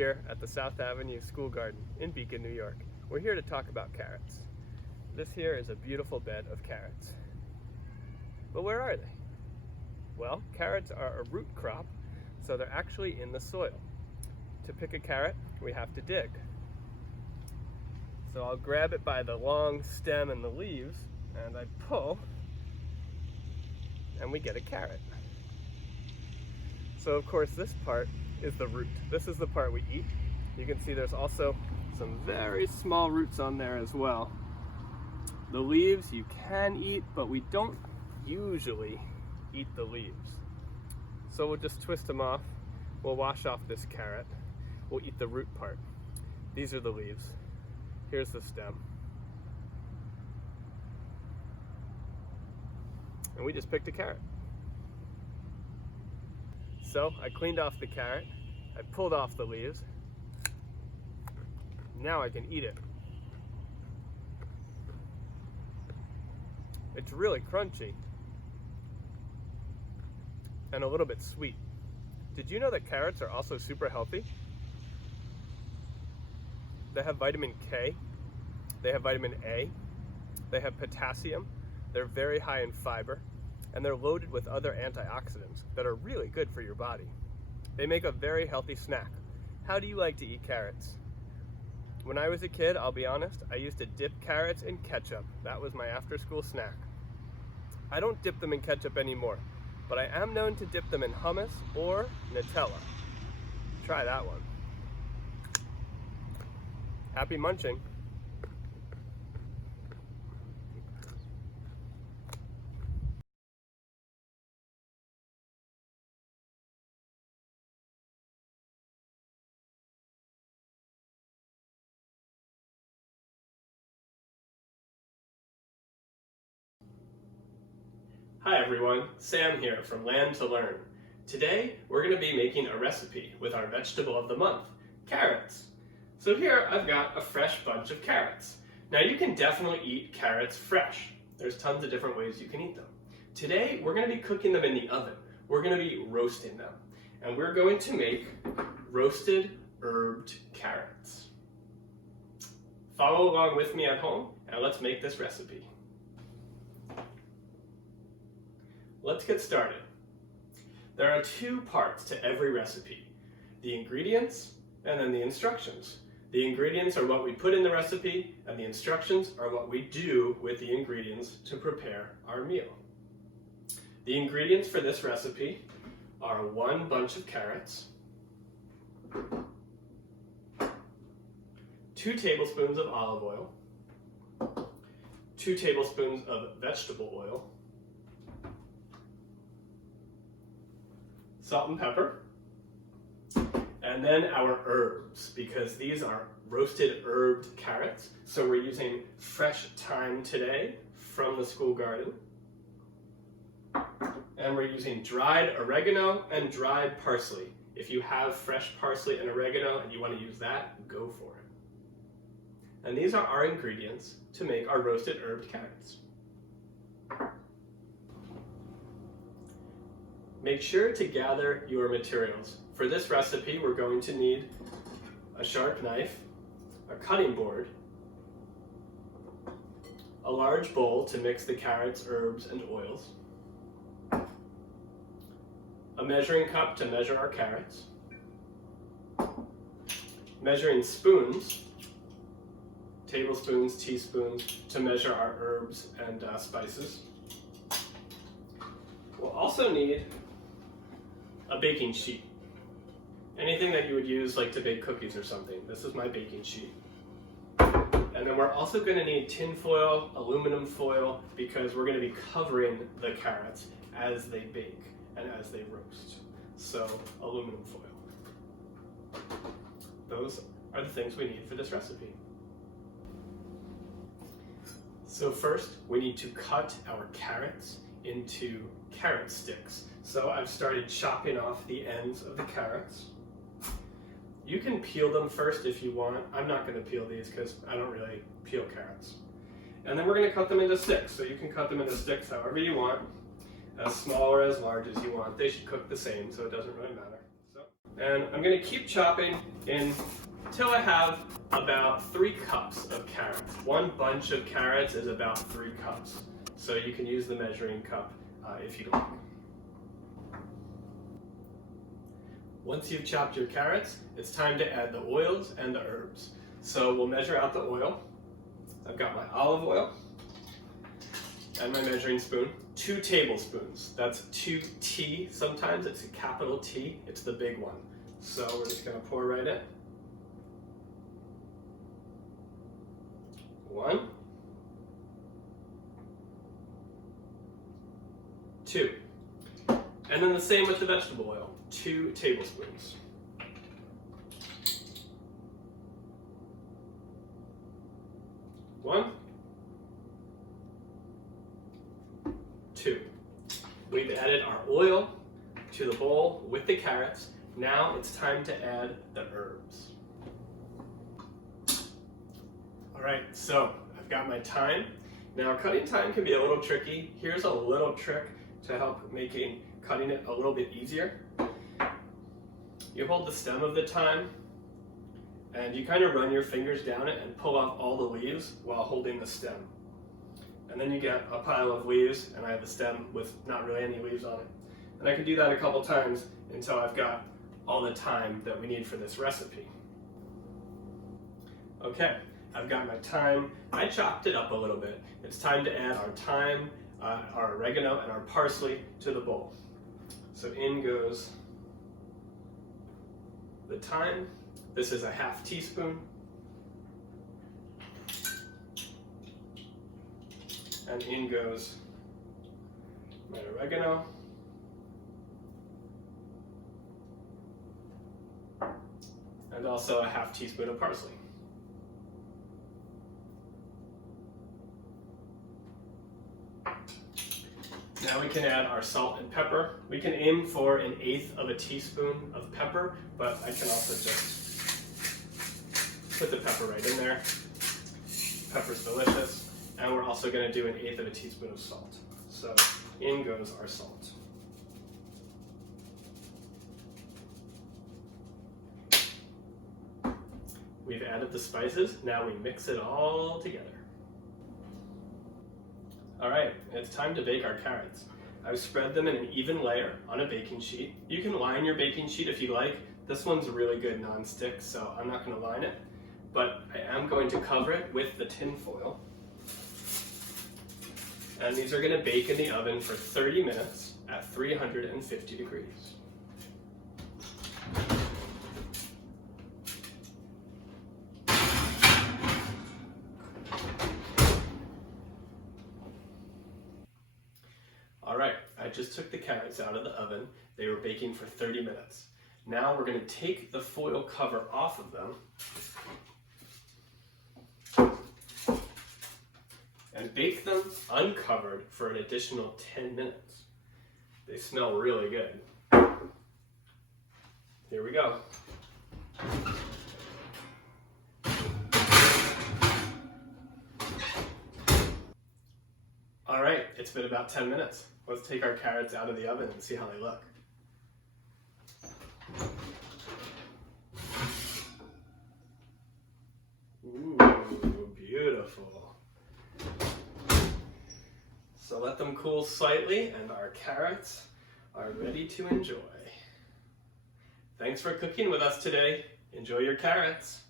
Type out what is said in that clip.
here at the South Avenue School Garden in Beacon, New York. We're here to talk about carrots. This here is a beautiful bed of carrots. But where are they? Well, carrots are a root crop, so they're actually in the soil. To pick a carrot, we have to dig. So I'll grab it by the long stem and the leaves, and I pull, and we get a carrot. So of course this part is the root. This is the part we eat. You can see there's also some very small roots on there as well. The leaves you can eat, but we don't usually eat the leaves. So we'll just twist them off. We'll wash off this carrot. We'll eat the root part. These are the leaves. Here's the stem. And we just picked a carrot. So I cleaned off the carrot, I pulled off the leaves. Now I can eat it. It's really crunchy and a little bit sweet. Did you know that carrots are also super healthy? They have vitamin K, they have vitamin A, they have potassium, they're very high in fiber, and they're loaded with other antioxidants that are really good for your body. They make a very healthy snack. How do you like to eat carrots? When I was a kid, I'll be honest, I used to dip carrots in ketchup. That was my after-school snack. I don't dip them in ketchup anymore, but I am known to dip them in hummus or Nutella. Try that one. Happy munching. Hi everyone, Sam here from Land to Learn. Today we're going to be making a recipe with our vegetable of the month, carrots. So here I've got a fresh bunch of carrots. Now you can definitely eat carrots fresh. There's tons of different ways you can eat them. Today we're going to be cooking them in the oven. We're going to be roasting them. And we're going to make roasted herbed carrots. Follow along with me at home and let's make this recipe. Let's get started. There are two parts to every recipe, the ingredients and then the instructions. The ingredients are what we put in the recipe and the instructions are what we do with the ingredients to prepare our meal. The ingredients for this recipe are 1 bunch of carrots, 2 tablespoons of olive oil, 2 tablespoons of vegetable oil, salt and pepper, and then our herbs, because these are roasted herbed carrots. So we're using fresh thyme today from the school garden. And we're using dried oregano and dried parsley. If you have fresh parsley and oregano and you want to use that, go for it. And these are our ingredients to make our roasted herbed carrots. Make sure to gather your materials. For this recipe, we're going to need a sharp knife, a cutting board, a large bowl to mix the carrots, herbs, and oils, a measuring cup to measure our carrots, measuring spoons, tablespoons, teaspoons, to measure our herbs and spices. We'll also need a baking sheet. Anything that you would use like to bake cookies or something. This is my baking sheet. And then we're also going to need tin foil, aluminum foil, because we're going to be covering the carrots as they bake and as they roast. So aluminum foil. Those are the things we need for this recipe. So first, we need to cut our carrots into carrot sticks. So I've started chopping off the ends of the carrots. You can peel them first if you want. I'm not going to peel these because I don't really peel carrots. And then we're going to cut them into sticks. So you can cut them into sticks however you want, as small or as large as you want. They should cook the same, so it doesn't really matter. So And I'm going to keep chopping until I have about 3 cups of carrots. One bunch of carrots is about 3 cups. So you can use the measuring cup if you'd like. Once you've chopped your carrots, it's time to add the oils and the herbs. So we'll measure out the oil. I've got my olive oil and my measuring spoon. 2 tablespoons. That's 2 T. Sometimes it's a capital T. It's the big one. So we're just going to pour right in. 1, 2. And then the same with the vegetable oil. 2 tablespoons. 1, 2. We've added our oil to the bowl with the carrots. Now it's time to add the herbs. All right, so I've got my thyme. Now cutting thyme can be a little tricky. Here's a little trick to help making cutting it a little bit easier. You hold the stem of the thyme and you kind of run your fingers down it and pull off all the leaves while holding the stem. And then you get a pile of leaves, and I have a stem with not really any leaves on it. And I can do that a couple times until I've got all the thyme that we need for this recipe. Okay, I've got my thyme. I chopped it up a little bit. It's time to add our thyme, our oregano, and our parsley to the bowl. So in goes the thyme. This is a ½ teaspoon. And in goes my oregano. And also a ½ teaspoon of parsley. Now we can add our salt and pepper. We can aim for 1/8 of a teaspoon of pepper, but I can also just put the pepper right in there. Pepper's delicious. And we're also going to do 1/8 of a teaspoon of salt. So in goes our salt. We've added the spices. Now we mix it all together. All right, it's time to bake our carrots. I've spread them in an even layer on a baking sheet. You can line your baking sheet if you like. This one's really good non-stick, so I'm not going to line it. But I am going to cover it with the tin foil. And these are going to bake in the oven for 30 minutes at 350 degrees. All right, I just took the carrots out of the oven. They were baking for 30 minutes. Now we're going to take the foil cover off of them and bake them uncovered for an additional 10 minutes. They smell really good. Here we go. All right, it's been about 10 minutes. Let's take our carrots out of the oven and see how they look. Ooh, beautiful. So let them cool slightly and our carrots are ready to enjoy. Thanks for cooking with us today. Enjoy your carrots.